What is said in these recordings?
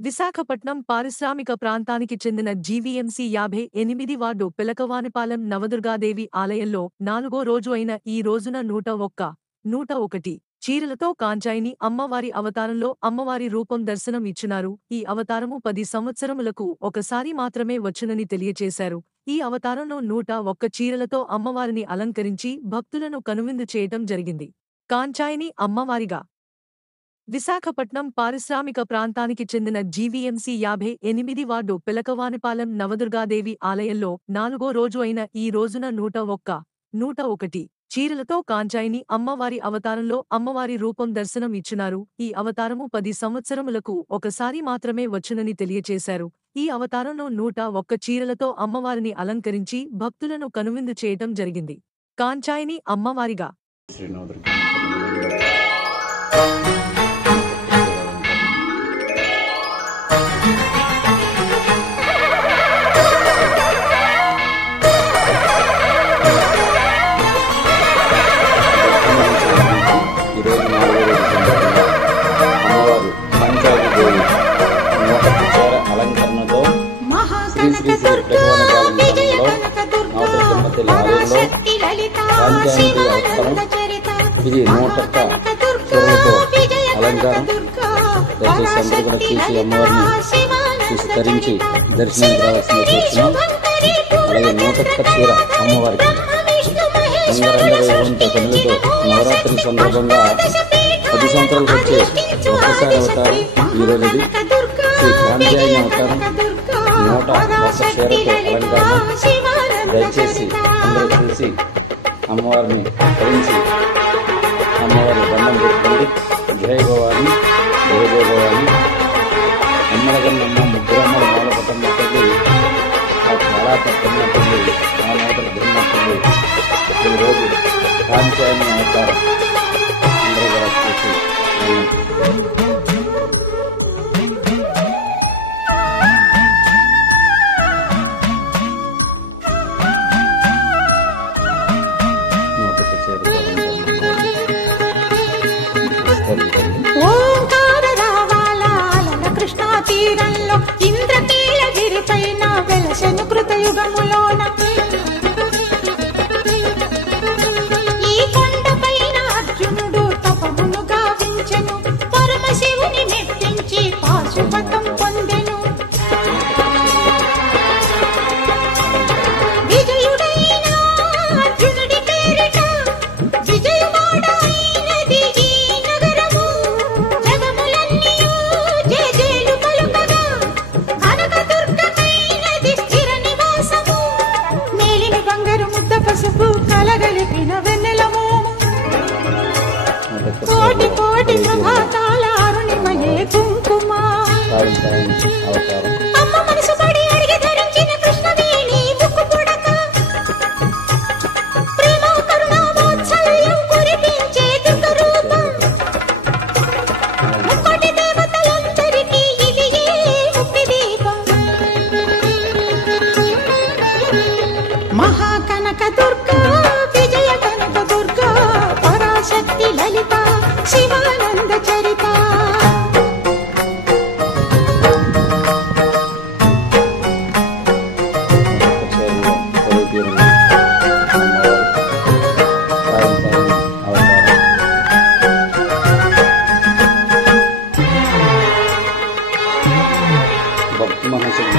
విశాఖపట్నం పారిశ్రామిక ప్రాంతానికి చెందిన జీవీఎంసీ 58 వార్డు పిలకవానిపాలెం నవదుర్గాదేవి ఆలయంలో 4వ రోజు అయిన ఈ రోజున 101 చీరలతో కాంచాయిని అమ్మవారి అవతారంలో అమ్మవారి రూపం దర్శనం ఇచ్చినారు. ఈ అవతారము 10 సంవత్సరములకు ఒకసారి మాత్రమే వచ్చునని తెలియచేశారు. ఈ అవతారంలో 101 చీరలతో అమ్మవారిని అలంకరించి భక్తులను కనువిందు చేయటం జరిగింది. కాంచాయిని అమ్మవారిగా విశాఖపట్నం పారిశ్రామిక ప్రాంతానికి చెందిన జీవీఎంసీ 58 వార్డు పిలకవానిపాలెం నవదుర్గాదేవి ఆలయంలో 4వ రోజు అయిన ఈ రోజున 101 చీరలతో కాంచాయిని అమ్మవారి అవతారంలో అమ్మవారి రూపం దర్శనం ఇచ్చినారు. ఈ అవతారము 10 సంవత్సరములకు ఒకసారి మాత్రమే వచ్చునని తెలియచేశారు. ఈ అవతారంలో 101 చీరలతో అమ్మవారిని అలంకరించి భక్తులను కనువిందు చేయటం జరిగింది. కాంచాయిని అమ్మవారిగా అలంకరణతో శ్రీ శ్రీ శ్రీ పిలకవానిపాలెం ఇది 101 చీరలతో అలంకారం. దయచేసి అందరూ కూడా చూసి అమ్మవారిని చూసి ధరించి దర్శనానికి రావాల్సిన చూస్తున్నాం. అలాగే 101 చీర అమ్మవారికి రంగరంగ వైభవంతో కన్నులతో నవరాత్రి సందర్భంగా 10 సంవత్సరాలకు వచ్చే ఒక్కసారి అవతారం ఈరోజు ఇది. శ్రీ కాంచాయిని అవతారం 101 చీరతో అలంకారం. దయచేసి అందరూ చూసి అమ్మవారిని ధరించి అమ్మవారి దండం పెట్టుకోండి. జయ భవాని జయ జయ భవాని. అమ్మలగన్నమ్మ ముగ్గురమ్మల మూలపట్టమ్మ తల్లి ఆ చాలా పట్టమ్మ తల్లి ఆ నూతన భిన్న తల్లి ఈరోజు కాంచాయిని అవతారం అందరూ కూడా చూసి ఓంకార రావాల కృష్ణా తీరంలో ఇంద్రకీలగిరి పైన వెలసెను కృతయుగములోన ఈ కొండపైన అర్జునుడు తపమును గావించెను. పరమశివుని మెప్పించి పాశుపతం పొందెను. విజయుడైన అర్జునుడి పేరిట విజయవాడ అయినది ఈ నగరము. జగములన్నీయు జయజేలు పలుకగా కనకదుర్గమైనది స్థిర నివాసము. మేలిని బంగారు ముద్ద పసుపు కలగలిపిన వెన్నెల మోము. కోటి కోటి ప్రభాతాల అరుణిమయే కుంకుమ. అమ్మ మనసు పడి అడిగి ధరించిన కృష్ణవేణి ముక్కు పుడక. ప్రేమ కరుణ వాత్సల్యం కురిపించే దుర్గ రూపం. ముక్కోటి దేవతలందరికీ ఇది ముక్తి దీపం. మహాకనక దుర్గా విజయ కనక దుర్గా పరాశక్తి లలిత శివానంద చరిత. భక్తి మహాశక్తి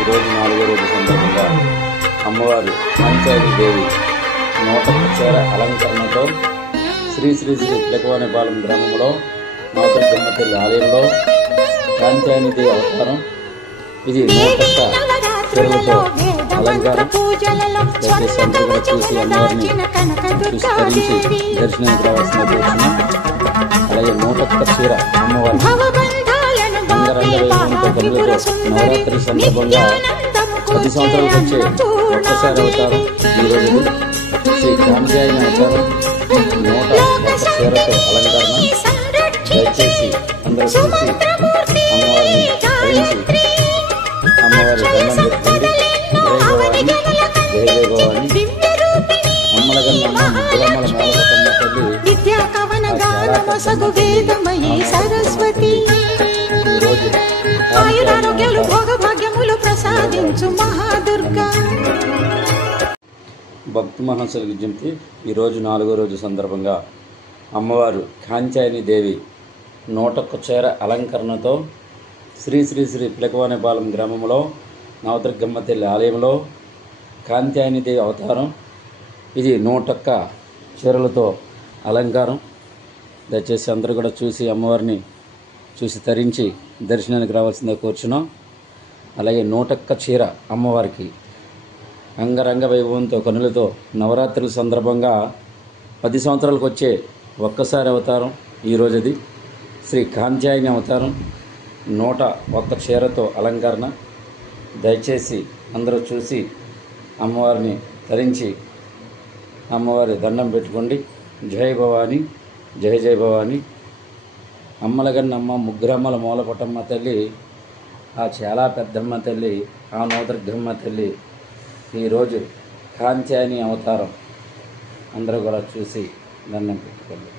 ఈరోజు 4వ రోజు సందర్భంగా అమ్మవారి కాంచాయిని దేవి 101 చీర అలంకరణతో శ్రీ శ్రీ శ్రీ పిలకవానిపాలెం గ్రామంలో నూతన తల్లి ఆలయంలో కాంచాయిని దేవి అవతారం. ఇది 101 చీరలతో అలంకారం. దయచేసి అందరూ కూడా చూసి అమ్మవారిని చూసి ధరించి దర్శనానికి రావాల్సిన చూస్తున్నాం. అలాగే 101 చీర అమ్మవారి రంగరంగ వైభవంతో కన్నులతో నవరాత్రి సందర్భంగా 10 సంవత్సరాలకు వచ్చే ఒక్కసారి అవతారం ఈరోజు శ్రీ కాంచాయిని అవతారం 101 చీరతో అలంకరణ. దయచేసి అందరూ చూసి అమ్మవారిని ధరించి అమ్మవారి దండం పెట్టుకోండి. జయ భవాని జయ జయ భవాని. అమ్మలగన్నమ్మ ముగ్గురమ్మల మూలపట్టమ్మ తల్లి విద్యా కవన గాన మొసగు వేదమయీ సరస్వతి. ఈరోజు ఆయురారోగ్యాలు భోగభాగ్యములు ప్రసాదించు మహాదుర్గా. భక్తి మహాసుల విజ్ఞప్తి. ఈరోజు 4వ రోజు సందర్భంగా అమ్మవారు కాంచాయని దేవి 101 చీర అలంకరణతో శ్రీ శ్రీ శ్రీ పిలకవానిపాలెం గ్రామంలో నవదుర్గమ్మ తల్లి ఆలయంలో కాంచాయని దేవి అవతారం. ఇది 101 చీరలతో అలంకారం. దయచేసి అందరూ కూడా చూసి అమ్మవారిని చూసి తరించి దర్శనానికి రావాల్సిందే కోరుచున్నాం. అలాగే 101 చీర అమ్మవారికి అంగరంగ వైభవంతో కనులతో నవరాత్రుల సందర్భంగా 10 సంవత్సరాలకు వచ్చే ఒక్కసారి అవతారం ఈరోజు. అది శ్రీ కాంచాయని అవతారం 101 చీరతో అలంకరణ. దయచేసి అందరూ చూసి అమ్మవారిని ధరించి అమ్మవారి దండం పెట్టుకోండి. జై భవాని, జై జై భవాని. అమ్మలగన్నమ్మ ముగ్గురమ్మల మూలపటమ్మ తల్లి, ఆ చాలా పెద్దమ్మ తల్లి, ఆ నవదుర్గమ్మ తల్లి ఈరోజు కాంచాయని అవతారం. అందరూ కూడా చూసి దండం పెట్టుకోండి.